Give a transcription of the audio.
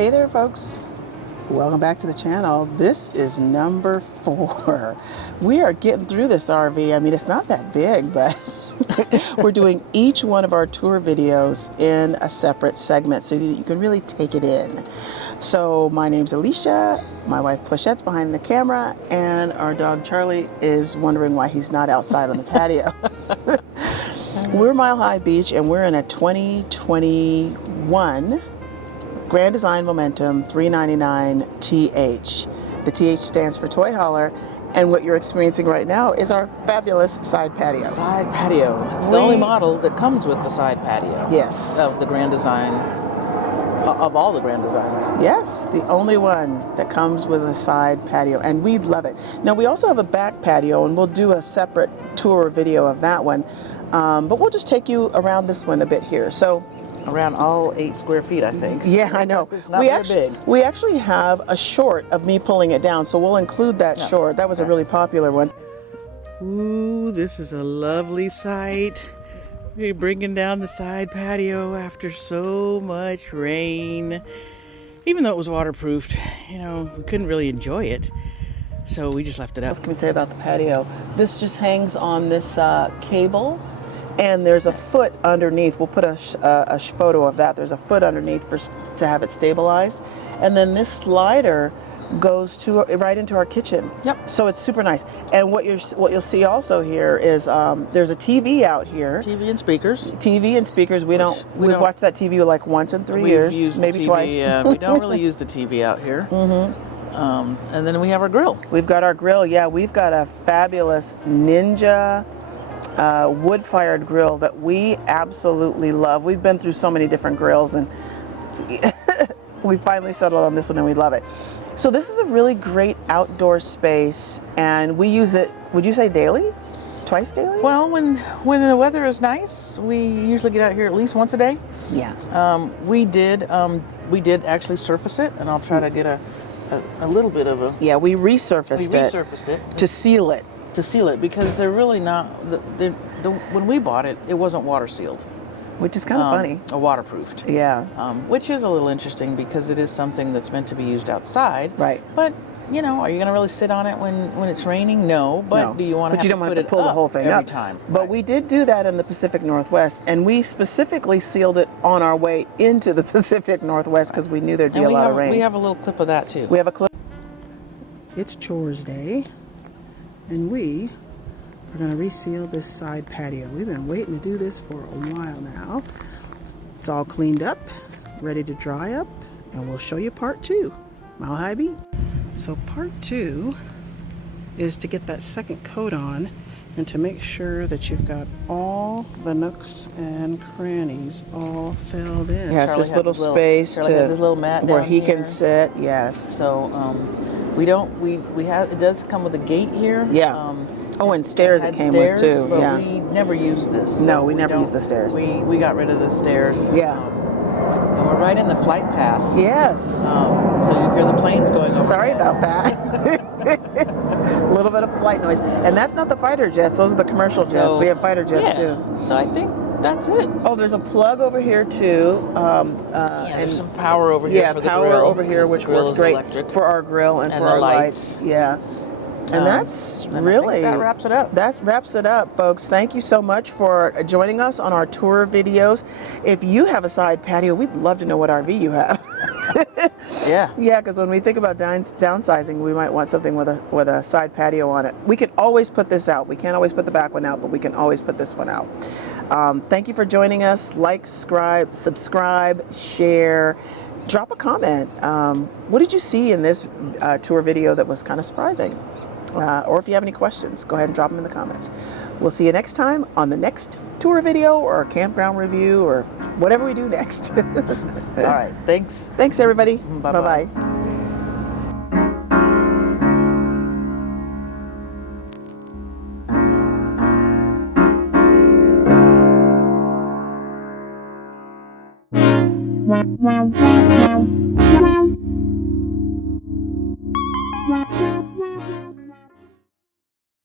Hey there, folks. Welcome back to the channel. This is number 4. We are getting through this RV. I mean, it's not that big, but we're doing each one of our tour videos in a separate segment so that you can really take it in. So my name's Alicia, my wife Plechette's behind the camera, and our dog Charlie is wondering why he's not outside on the patio. We're Mile High Beach, and we're in a 2021 Grand Design Momentum 399 TH. The TH stands for Toy Hauler, and what you're experiencing right now is our fabulous side patio. Side patio. It's the only model that comes with the side patio. Yes. Of the Grand Design, of all the Grand Designs. Yes, the only one that comes with a side patio, and we love it. Now, we also have a back patio, and we'll do a separate tour video of that one, but we'll just take you around this one a bit here. So, around all 8 square feet, I think. Yeah, I know. It's not very big. We actually have a short of me pulling it down, so we'll include that short. That was a really popular one. Ooh, this is a lovely sight. We're bringing down the side patio after so much rain. Even though it was waterproofed, you know, we couldn't really enjoy it, so we just left it out. What else can we say about the patio? This just hangs on this cable. And there's a foot underneath. We'll put a photo of that. There's a foot underneath to have it stabilized. And then this slider goes right into our kitchen. Yep. So it's super nice. And what you'll see also here is there's a TV out here. TV and speakers. TV and speakers. We've watched that TV like once in 3 years, maybe twice. Yeah, we don't really use the TV out here. Mm-hmm. And then we have our grill. We've got our grill. Yeah, we've got a fabulous Ninja wood-fired grill that we absolutely love. We've been through so many different grills, and we finally settled on this one, and we love it. So this is a really great outdoor space, and we use it, would you say daily? Twice daily? Well, when the weather is nice, we usually get out here at least once a day. Yeah. We did actually surface it, and I'll try to get a little bit of a... Yeah, we resurfaced it to seal it. To seal it, because they're really not, when we bought it, it wasn't water sealed. Which is kind of funny. Or waterproofed. Yeah. Which is a little interesting because it is something that's meant to be used outside. Right. But, you know, are you going to really sit on it when it's raining? No. But do you want to have to put it pull the whole thing every up time? But we did do that in the Pacific Northwest, and we specifically sealed it on our way into the Pacific Northwest because we knew there'd be a lot of rain. We have a little clip of that too. We have a clip. It's chores day. And we are going to reseal this side patio. We've been waiting to do this for a while now. It's all cleaned up, ready to dry up, and we'll show you part 2, Mile High Beach. So part 2 is to get that second coat on and to make sure that you've got all the nooks and crannies all filled in. He has this little space Charlie has his little mat where down he here. can sit. Yes. So it does come with a gate here. Yeah. And stairs it came with too. But yeah. we never used this. No, we never used the stairs. We got rid of the stairs. Yeah. And we're right in the flight path. Yes. So you hear the planes going over. Sorry about that. A little bit of flight noise. And that's not the fighter jets. Those are the commercial jets. We have fighter jets too. So I think that's it. Oh, there's a plug over here too. There's some power over here for the grill. Yeah, power over here, which works great for our grill and for our lights. Yeah. And that's really... that wraps it up. That wraps it up, folks. Thank you so much for joining us on our tour videos. If you have a side patio, we'd love to know what RV you have. Yeah. Yeah, because when we think about downsizing, we might want something with a side patio on it. We can always put this out. We can't always put the back one out, but we can always put this one out. Thank you for joining us. Like, subscribe, share. Drop a comment. What did you see in this tour video that was kind of surprising? Or if you have any questions, go ahead and drop them in the comments. We'll see you next time on the next tour video or campground review or whatever we do next. All right. Thanks. Thanks, everybody. Bye-bye. Bye-bye. Wow, wow, wow, wow.